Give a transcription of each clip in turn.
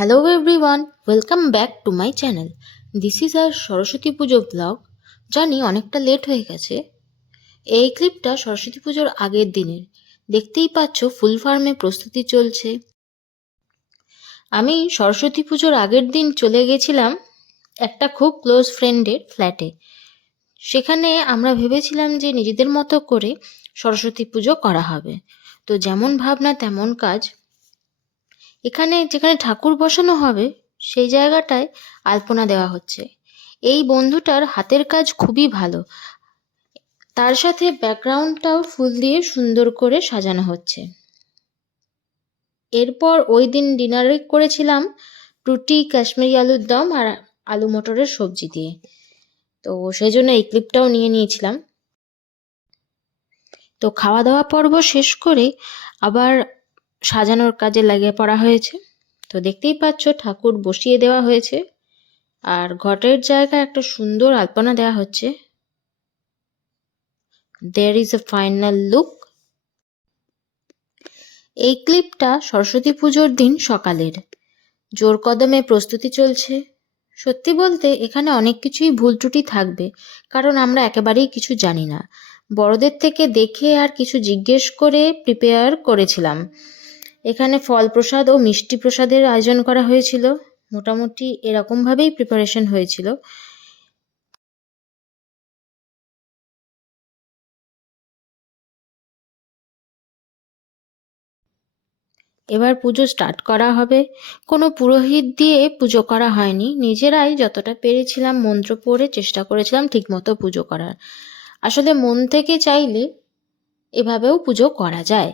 Hello everyone, welcome back to my channel. This is our Saraswati Puja blog. জানি অনেকটা late হয়ে গেছে। এই ক্লিপটা সরস্বতী পুজোর আগের দিনের। দেখতেই পাচ্ছ ফুল ফার্মে প্রস্তুতি চলছে। আমি সরস্বতী পুজোর আগের দিন চলে গেছিলাম একটা খুব ক্লোজ ফ্রেন্ডের ফ্ল্যাটে। সেখানে আমরা ভেবেছিলাম যে নিজেদের মতো করে সরস্বতী পুজো করা হবে। তো যেমন ভাবনা তেমন কাজ। এখানে যেখানে ঠাকুর বসানো হবে সেই জায়গাটায় আলপনা দেওয়া হচ্ছে। এই বন্ধুটার হাতের কাজ খুবই ভালো, তার সাথে ব্যাকগ্রাউন্ডটাও ফুল দিয়ে সুন্দর করে সাজানো হচ্ছে। এরপর ওই দিন ডিনারে করেছিলাম রুটি, কাশ্মীরি আলুর দম আর আলু মটরের সবজি দিয়ে। তো সেই জন্য এই ক্লিপটাও নিয়ে নিয়েছিলাম। তো খাওয়া দাওয়া পর্ব শেষ করে আবার সাজানোর কাজে লেগে পড়া হয়েছে। তো দেখতেই পাচ্ছ ঠাকুর বসিয়ে দেওয়া হয়েছে আর ঘটের জায়গায় একটা সুন্দর আলপনা দেওয়া হচ্ছে। There is a final look. এই ক্লিপটা সরস্বতী পুজোর দিন সকালের। জোর কদমে প্রস্তুতি চলছে। সত্যি বলতে এখানে অনেক কিছুই ভুল ত্রুটি থাকবে, কারণ আমরা একেবারেই কিছু জানি না। বড়দের থেকে দেখে আর কিছু জিজ্ঞেস করে প্রিপেয়ার করেছিলাম। এখানে ফল প্রসাদ ও মিষ্টি প্রসাদের আয়োজন করা হয়েছিল। মোটামুটি এরকমভাবেই প্রিপারেশন হয়েছিল। এবার পুজো স্টার্ট করা হবে। কোনো পুরোহিত দিয়ে পুজো করা হয়নি, নিজেরাই যতটা পেরেছিলাম মন্ত্র পড়ে চেষ্টা করেছিলাম ঠিকমতো পুজো করার। আসলে মন থেকে চাইলে এভাবেও পুজো করা যায়,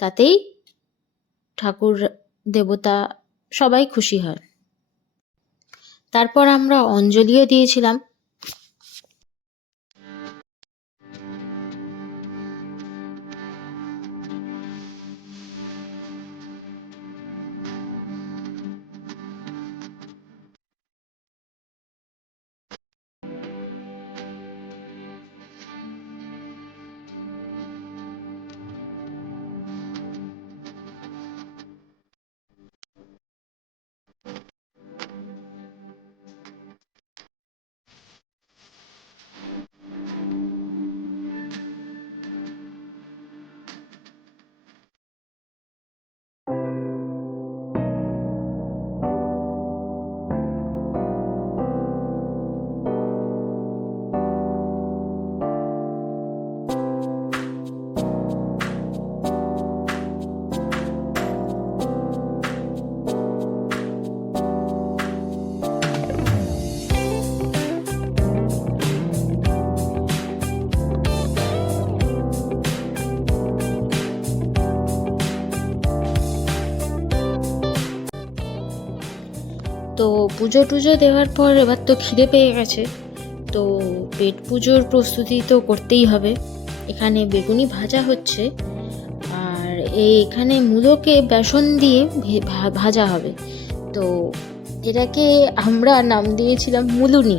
তাতেই ঠাকুর দেবতা সবাই খুশি হয়। তারপর আমরা অঞ্জলিও দিয়েছিলাম। তো পুজো টুজো দেওয়ার পর এবার তো খিদে পেয়ে গেছে। তো পেট পুজোর প্রস্তুতি তো করতেই হবে। এখানে বেগুনি ভাজা হচ্ছে আর এখানে মূলোকে বেসন দিয়ে ভাজা হবে। তো এটাকে আমরা নাম দিয়েছিলাম মুলুনি।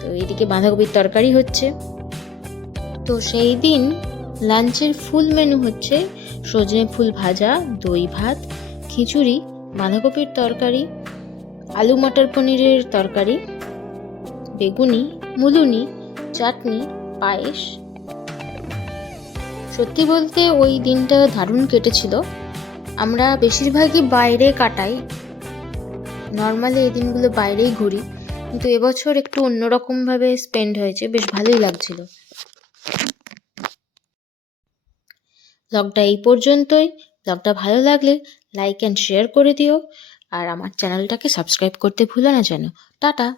তো এদিকে বাঁধাকপির তরকারি হচ্ছে। তো সেই দিন লাঞ্চের ফুল মেনু হচ্ছে সজনে ফুল ভাজা, দই ভাত, খিচুড়ি, বাঁধাকপির তরকারি, আলু মটর পনিরের তরকারি, বেগুনি, মুলুনি, চাটনি, পায়েস। সত্যি বলতে ওই দিনটা দারুণ কেটেছিল। আমরা বেশিরভাগই বাইরে কাটাই, নর্মালি এই দিনগুলো বাইরেই ঘুরি, কিন্তু এবছর একটু অন্যরকমভাবে স্পেন্ড হয়েছে, বেশ ভালোই লাগছিল। ব্লগটা এই পর্যন্তই। ব্লগটা ভালো লাগলে লাইক অ্যান্ড শেয়ার করে দিও আর আমার চ্যানেলটাকে সাবস্ক্রাইব করতে ভুলো না যেন। টাটা।